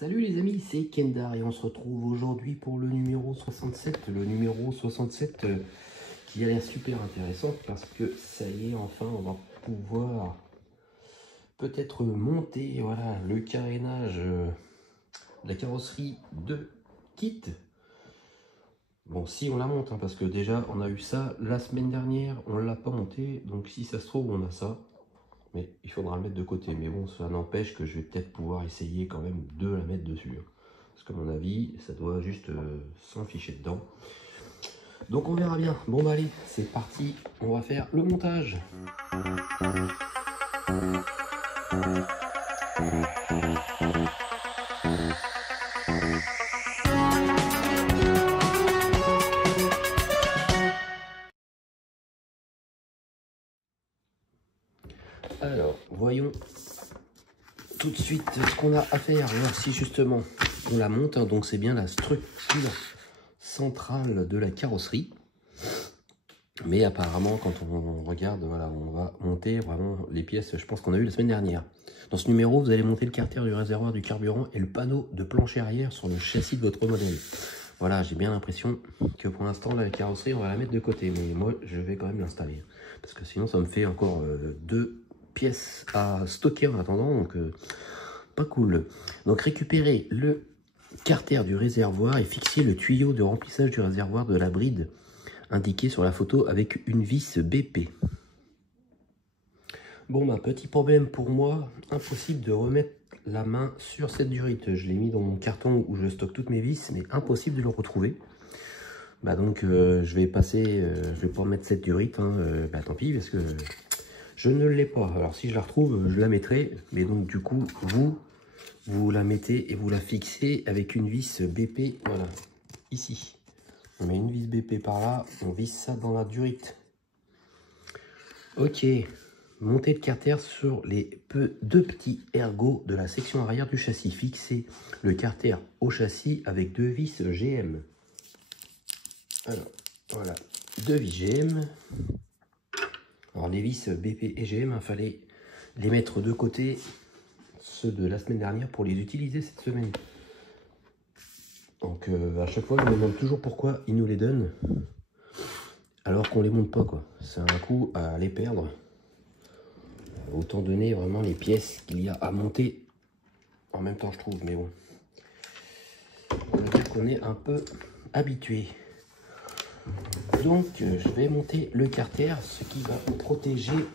Salut les amis, c'est Kendar et on se retrouve aujourd'hui pour le numéro 67. Le numéro 67 qui a l'air super intéressant parce que ça y est, enfin on va pouvoir peut-être monter voilà, le carénage de la carrosserie de Kit. Bon, si on la monte, hein, parce que déjà on a eu ça la semaine dernière, on l'a pas monté, donc si ça se trouve on a ça. Mais il faudra le mettre de côté. Mais bon, ça n'empêche que je vais peut-être pouvoir essayer quand même de la mettre dessus. Parce qu'à mon avis, ça doit juste s'en ficher dedans. Donc on verra bien. Bon bah allez, c'est parti. On va faire le montage. Alors, voyons tout de suite ce qu'on a à faire. Voir si justement on la monte. Hein, donc c'est bien la structure centrale de la carrosserie. Mais apparemment, quand on regarde, voilà, on va monter vraiment les pièces, je pense qu'on a eu la semaine dernière. Dans ce numéro, vous allez monter le carter du réservoir du carburant et le panneau de plancher arrière sur le châssis de votre modèle. Voilà, j'ai bien l'impression que pour l'instant, la carrosserie, on va la mettre de côté. Mais moi, je vais quand même l'installer. Parce que sinon, ça me fait encore deux pièces à stocker en attendant. Donc, pas cool. Donc, récupérer le carter du réservoir et fixer le tuyau de remplissage du réservoir de la bride indiqué sur la photo avec une vis BP. Bon bah petit problème pour moi, impossible de remettre la main sur cette durite. Je l'ai mis dans mon carton où je stocke toutes mes vis, mais impossible de le retrouver. Bah donc je vais passer, je vais pas mettre cette durite, hein, bah tant pis parce que je ne l'ai pas. Alors si je la retrouve, je la mettrai, mais donc du coup vous la mettez et vous la fixez avec une vis BP, voilà, ici. On met une vis BP par là, on visse ça dans la durite. Ok, montez le carter sur les deux petits ergots de la section arrière du châssis. Fixez le carter au châssis avec deux vis GM. Alors, voilà, deux vis GM. Alors les vis BP et GM, il fallait les mettre de côté, ceux de la semaine dernière, pour les utiliser cette semaine. Donc à chaque fois, je me demande toujours pourquoi ils nous les donnent, alors qu'on les monte pas, quoi. C'est un coup à les perdre. Autant donner vraiment les pièces qu'il y a à monter en même temps, je trouve. Mais bon, on va dire qu'on est un peu habitué. Donc, je vais monter le carter, ce qui va protéger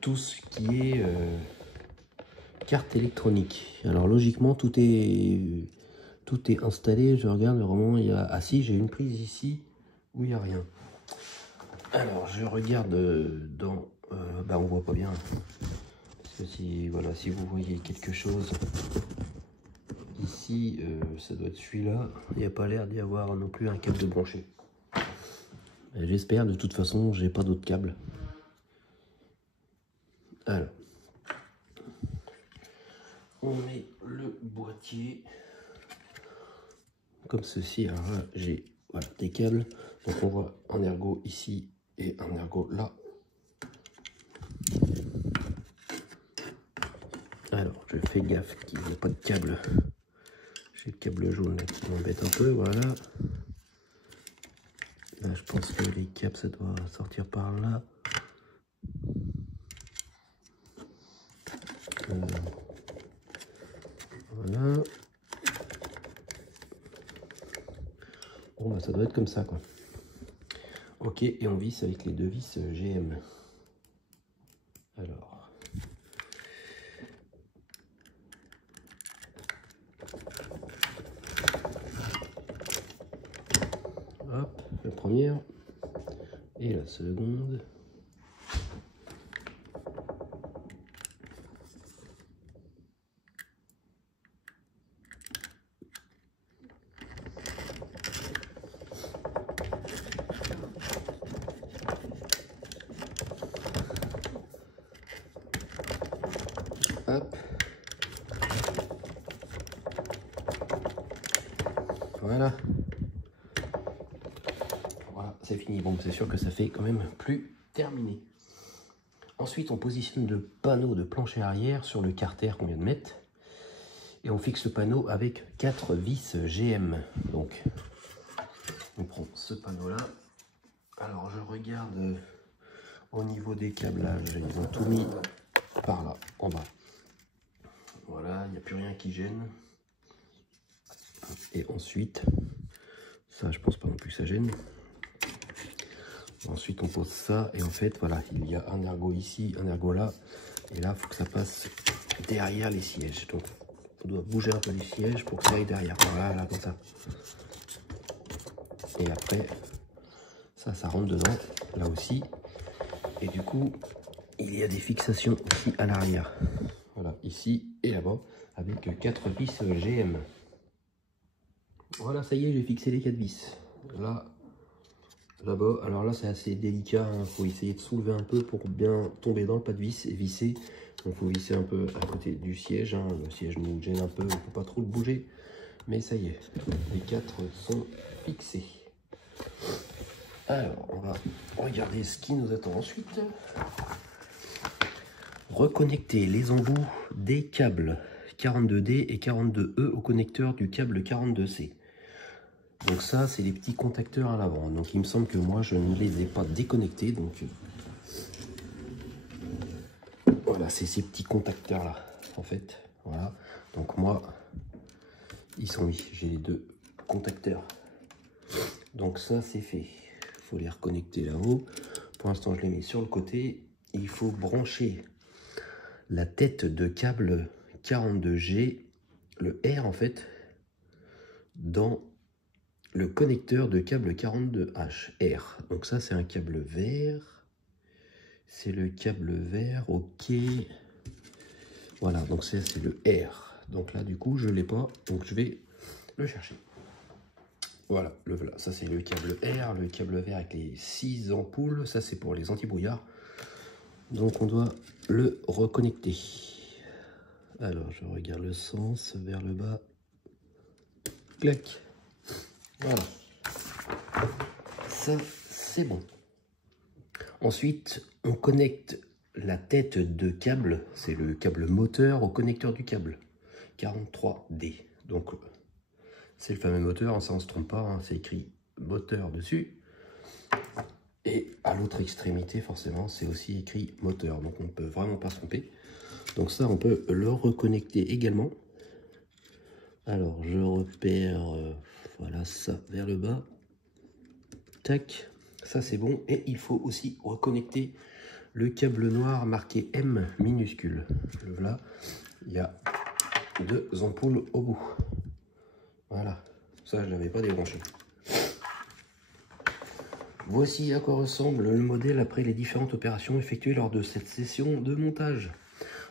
tout ce qui est carte électronique. Alors, logiquement, tout est installé. Je regarde vraiment, il y a... Ah si, j'ai une prise ici où il n'y a rien. Alors, je regarde dans... bah, on voit pas bien. Parce que si, voilà, si vous voyez quelque chose ici, ça doit être celui-là. Il n'y a pas l'air d'y avoir non plus un câble de branché. J'espère, de toute façon, j'ai pas d'autres câbles. Alors, on met le boîtier comme ceci. Alors là, j'ai voilà, des câbles. Donc on voit un ergot ici et un ergot là. Alors, je fais gaffe qu'il n'y a pas de câble. J'ai le câble jaune là, qui m'embête un peu, voilà. Là, je pense que les câbles, ça doit sortir par là. Voilà. Bon, bah, ça doit être comme ça, quoi. Ok, et on visse avec les deux vis GM. Alors. Hop, la première. Et la seconde. Hop. Voilà. Voilà, c'est fini. Bon, c'est sûr que ça fait quand même plus terminé. Ensuite, on positionne le panneau de plancher arrière sur le carter qu'on vient de mettre. Et on fixe le panneau avec 4 vis GM. Donc, on prend ce panneau-là. Alors, je regarde au niveau des câblages. Ils ont tout mis par là, en bas. Voilà, il n'y a plus rien qui gêne. Et ensuite, ça, je pense pas non plus que ça gêne. Ensuite, on pose ça. Et en fait, voilà, il y a un ergot ici, un ergot là. Et là, il faut que ça passe derrière les sièges. Donc, on doit bouger un peu les sièges pour que ça aille derrière. Voilà, là, comme ça. Et après, ça rentre dedans, là aussi. Et du coup, il y a des fixations ici à l'arrière. Voilà, ici et là-bas, avec 4 vis GM. Voilà, ça y est, j'ai fixé les 4 vis. Là, là-bas, alors là, c'est assez délicat. Il faut essayer de soulever un peu pour bien tomber dans le pas de vis et visser. Donc, il faut visser un peu à côté du siège. Hein. Le siège nous gêne un peu, il ne faut pas trop le bouger. Mais ça y est, les 4 sont fixés. Alors, on va regarder ce qui nous attend ensuite. Reconnecter les embouts des câbles 42D et 42E au connecteur du câble 42C. Donc ça, c'est les petits contacteurs à l'avant. Donc il me semble que moi, je ne les ai pas déconnectés. Donc voilà, c'est ces petits contacteurs là, en fait. Voilà. Donc moi, ils sont mis. J'ai les 2 contacteurs. Donc ça, c'est fait. Il faut les reconnecter là-haut. Pour l'instant, je les mets sur le côté. Il faut brancher la tête de câble 42G, le R en fait, dans le connecteur de câble 42H R. Donc ça, c'est un câble vert. C'est le câble vert, ok. Voilà, donc c'est le R. Donc là, du coup, je ne l'ai pas, donc je vais le chercher. Voilà, le voilà. Ça, c'est le câble R, le câble vert avec les 6 ampoules. Ça, c'est pour les anti-brouillards. Donc, on doit le reconnecter. Alors, je regarde le sens vers le bas. Clac. Voilà. Ça, c'est bon. Ensuite, on connecte la tête de câble, c'est le câble moteur, au connecteur du câble 43D. Donc, c'est le fameux moteur, hein, ça on ne se trompe pas, hein, c'est écrit moteur dessus. Et à l'autre extrémité, forcément, c'est aussi écrit moteur. Donc, on ne peut vraiment pas se tromper. Donc ça, on peut le reconnecter également. Alors, je repère, voilà, ça vers le bas. Tac, ça c'est bon. Et il faut aussi reconnecter le câble noir marqué M minuscule. Le voilà, il y a 2 ampoules au bout. Voilà, ça je ne l'avais pas débranché. Voici à quoi ressemble le modèle après les différentes opérations effectuées lors de cette session de montage.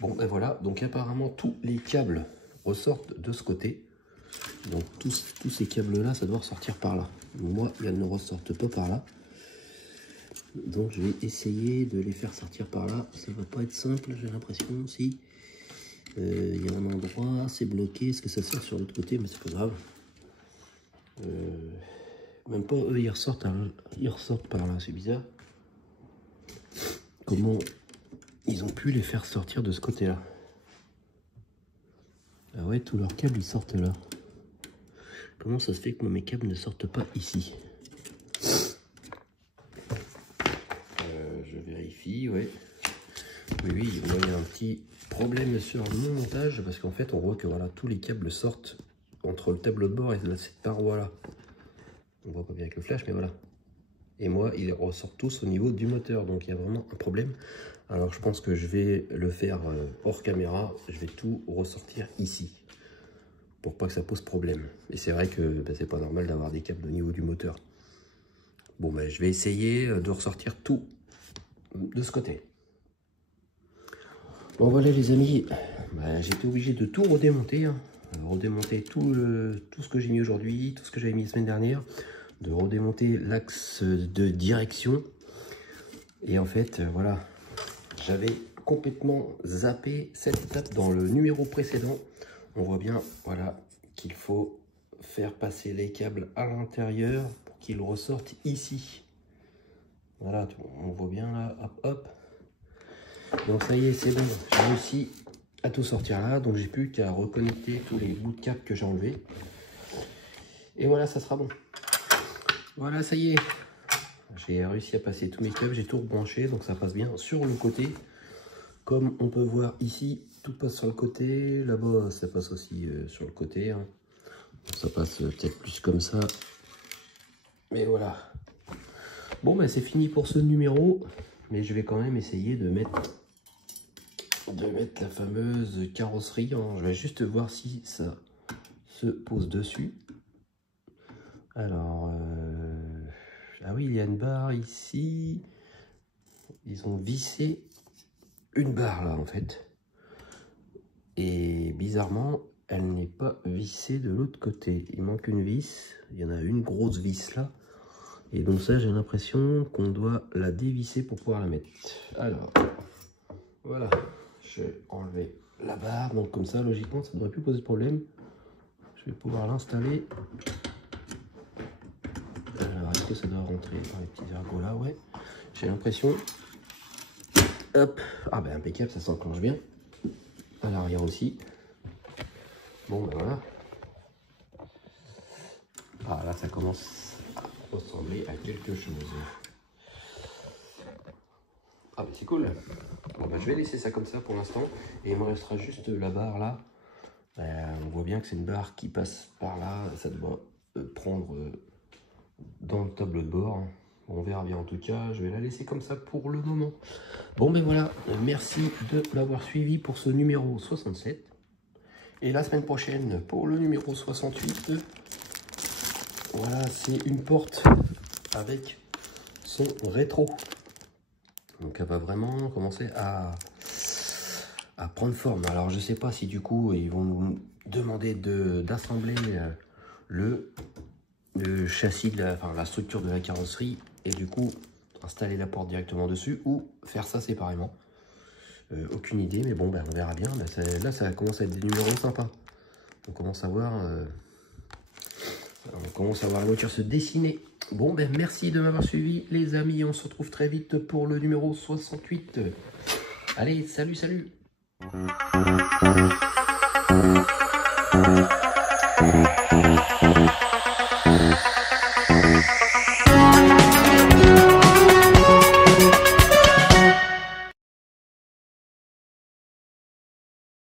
Bon, ben voilà, donc apparemment tous les câbles ressortent de ce côté. Donc tous ces câbles-là, ça doit ressortir par là. Moi, ils ne ressortent pas par là. Donc je vais essayer de les faire sortir par là. Ça va pas être simple, j'ai l'impression aussi. Il y a un endroit, c'est bloqué. Est-ce que ça sort sur l'autre côté? Mais c'est pas grave. Même pas eux, ils ressortent par là, c'est bizarre. Comment ils ont pu les faire sortir de ce côté-là? Ah ouais, tous leurs câbles, ils sortent là. Comment ça se fait que mes câbles ne sortent pas ici? Je vérifie, ouais. Oui, il y a un petit problème sur mon montage, parce qu'en fait, on voit que voilà, tous les câbles sortent entre le tableau de bord et cette paroi-là. On voit pas bien avec le flash, mais voilà. Et moi, ils ressortent tous au niveau du moteur, donc il y a vraiment un problème. Alors, je pense que je vais le faire hors caméra. Je vais tout ressortir ici, pour pas que ça pose problème. Et c'est vrai que ben, c'est pas normal d'avoir des câbles au niveau du moteur. Bon, ben, je vais essayer de ressortir tout de ce côté. Bon, voilà les amis, ben, j'ai été obligé de tout redémonter. Hein. Redémonter tout ce que j'ai mis aujourd'hui, tout ce que j'avais mis la semaine dernière. De redémonter l'axe de direction. Et en fait, voilà, j'avais complètement zappé cette étape dans le numéro précédent. On voit bien, voilà, qu'il faut faire passer les câbles à l'intérieur pour qu'ils ressortent ici. Voilà, on voit bien là, hop, hop. Donc ça y est, c'est bon, j'ai réussi à tout sortir là. Donc j'ai plus qu'à reconnecter tous les bouts de câble que j'ai enlevés. Et voilà, ça sera bon. Voilà, ça y est. J'ai réussi à passer tous mes câbles, j'ai tout rebranché, donc ça passe bien sur le côté. Comme on peut voir ici, tout passe sur le côté. Là-bas, ça passe aussi sur le côté. Hein. Ça passe peut-être plus comme ça. Mais voilà. Bon, ben c'est fini pour ce numéro. Mais je vais quand même essayer de mettre la fameuse carrosserie. Hein. Je vais juste voir si ça se pose dessus. Alors, ah oui, il y a une barre ici. Ils ont vissé une barre là en fait. Et bizarrement, elle n'est pas vissée de l'autre côté. Il manque une vis. Il y en a une grosse vis là. Et donc ça, j'ai l'impression qu'on doit la dévisser pour pouvoir la mettre. Alors, voilà. Je vais enlever la barre. Donc comme ça, logiquement, ça ne devrait plus poser de problème. Je vais pouvoir l'installer. Alors, est-ce que ça doit rentrer dans les petits ergots là? Ouais. J'ai l'impression. Hop. Ah ben impeccable, ça s'enclenche bien. À l'arrière aussi. Bon ben voilà. Ah là, ça commence à ressembler à quelque chose. Ah ben c'est cool. Bon ben je vais laisser ça comme ça pour l'instant. Et il me restera juste la barre là. On voit bien que c'est une barre qui passe par là. Ça doit prendre dans le tableau de bord. On verra bien en tout cas. Je vais la laisser comme ça pour le moment. Bon ben voilà. Merci de l'avoir suivi pour ce numéro 67. Et la semaine prochaine pour le numéro 68. Voilà, c'est une porte avec son rétro. Donc elle va vraiment commencer à prendre forme. Alors je sais pas si du coup ils vont nous demander d'assembler le châssis, la structure de la carrosserie et du coup installer la porte directement dessus ou faire ça séparément. Aucune idée, mais bon, ben, on verra bien. Là, ça commence à être des numéros sympas. On commence à voir la voiture se dessiner. Bon, ben merci de m'avoir suivi, les amis. On se retrouve très vite pour le numéro 68. Allez, salut, salut.